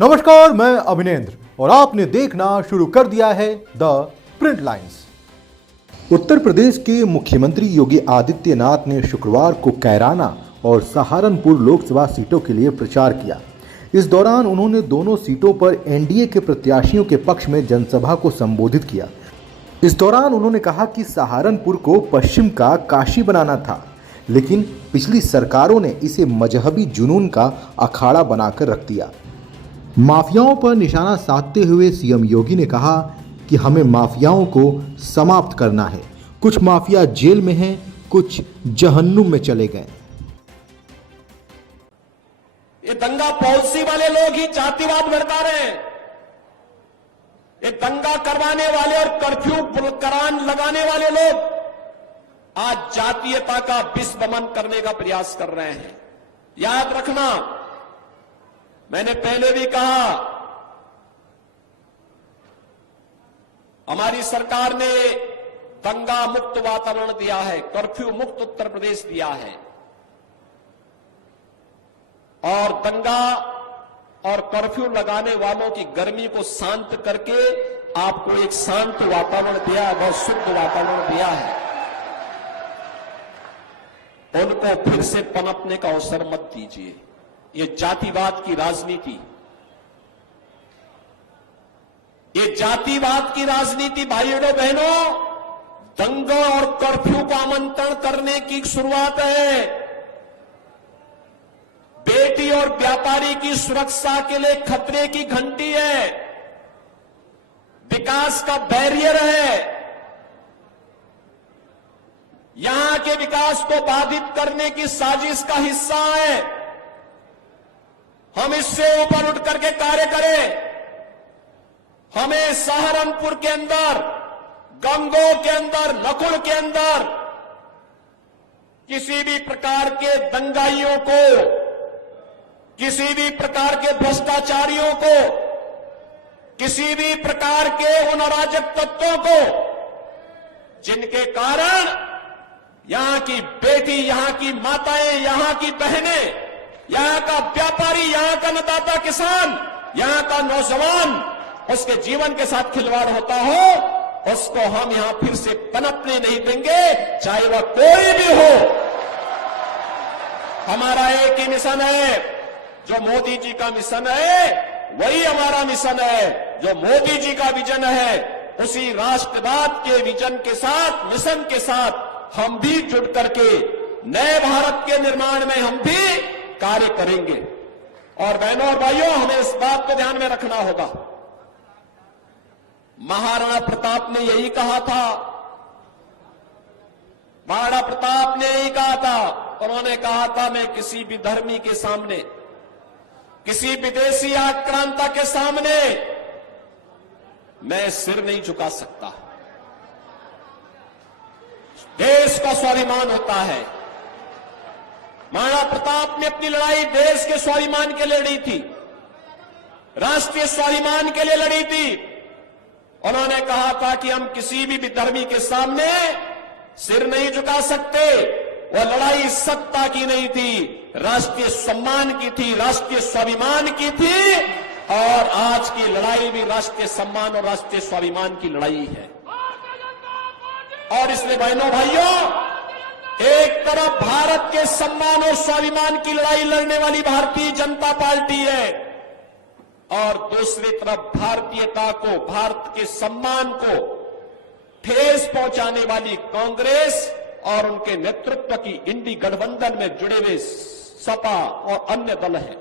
नमस्कार, मैं अभिनेंद्र और आपने देखना शुरू कर दिया है the print lines. Uttar Pradesh के मुख्यमंत्री योगी आदित्यनाथ ने शुक्रवार को कैराना और सहारनपुर लोकसभा सीटों के लिए प्रचार किया। इस दौरान उन्होंने दोनों सीटों पर एनडीए के प्रत्याशियों के पक्ष में जनसभा को संबोधित किया। इस दौरान उन्होंने कहा कि सहारनपुर को पश्चिम का काशी बनाना था, लेकिन पिछली सरकारों ने इसे मजहबी जुनून का अखाड़ा बनाकर रख दिया। माफियाओं पर निशाना साधते हुए सीएम योगी ने कहा कि हमें माफियाओं को समाप्त करना है। कुछ माफिया जेल में हैं, कुछ जहन्नुम में चले गए। ये दंगा पॉलिसी वाले लोग ही जातिवाद भड़का रहे हैं। ये दंगा करवाने वाले और कर्फ्यू करान लगाने वाले लोग आज जातीयता का विस्मरण करने का प्रयास कर रहे हैं। याद रखना, मैंने पहले भी कहा, हमारी सरकार ने दंगा मुक्त वातावरण दिया है, कर्फ्यू मुक्त उत्तर प्रदेश दिया है और दंगा और कर्फ्यू लगाने वालों की गर्मी को शांत करके आपको एक शांत वातावरण दिया है, बहुत शुद्ध वातावरण दिया है। उनको फिर से पनपने का अवसर मत दीजिए। ये जातिवाद की राजनीति, ये जातिवाद की राजनीति भाइयों बहनों, दंगा और कर्फ्यू को आमंत्रण करने की शुरुआत है। बेटी और व्यापारी की सुरक्षा के लिए खतरे की घंटी है, विकास का बैरियर है। यहां के विकास को बाधित करने की साजिश का हिस्सा है। हम इससे ऊपर उठ करके कार्य करें। हमें सहारनपुर के अंदर, गंगोह के अंदर, नकुल के अंदर किसी भी प्रकार के दंगाइयों को, किसी भी प्रकार के भ्रष्टाचारियों को, किसी भी प्रकार के उन अराजक तत्वों को जिनके कारण यहां की बेटी, यहां की माताएं, यहां की बहनें, यहां का व्यापारी, यहां का अन्नदाता किसान, यहां का नौजवान, उसके जीवन के साथ खिलवाड़ होता हो, उसको हम यहां फिर से पनपने नहीं देंगे, चाहे वह कोई भी हो। हमारा एक ही मिशन है, जो मोदी जी का मिशन है वही हमारा मिशन है। जो मोदी जी का विजन है, उसी राष्ट्रवाद के विजन के साथ, मिशन के साथ हम भी जुड़ करके नए भारत के निर्माण में हम भी कार्य करेंगे। और बहनों और भाइयों, हमें इस बात को ध्यान में रखना होगा, महाराणा प्रताप ने यही कहा था, महाराणा प्रताप ने यही कहा था। उन्होंने कहा था, मैं किसी भी धर्मी के सामने, किसी विदेशी आक्रांता के सामने मैं सिर नहीं झुका सकता। देश का स्वाभिमान होता है। महाराणा प्रताप ने अपनी लड़ाई देश के स्वाभिमान के लिए लड़ी थी, राष्ट्रीय स्वाभिमान के लिए लड़ी थी। उन्होंने कहा था कि हम किसी भी विधर्मी के सामने सिर नहीं झुका सकते। वह लड़ाई सत्ता की नहीं थी, राष्ट्रीय सम्मान की थी, राष्ट्रीय स्वाभिमान की थी। और आज की लड़ाई भी राष्ट्रीय सम्मान और राष्ट्रीय स्वाभिमान की लड़ाई है। और इसलिए बहनों भाइयों, एक तरफ भारत के सम्मान और स्वाभिमान की लड़ाई लड़ने वाली भारतीय जनता पार्टी है और दूसरी तरफ भारतीयता को, भारत के सम्मान को ठेस पहुंचाने वाली कांग्रेस और उनके नेतृत्व की इंडी गठबंधन में जुड़े हुए सपा और अन्य दल हैं।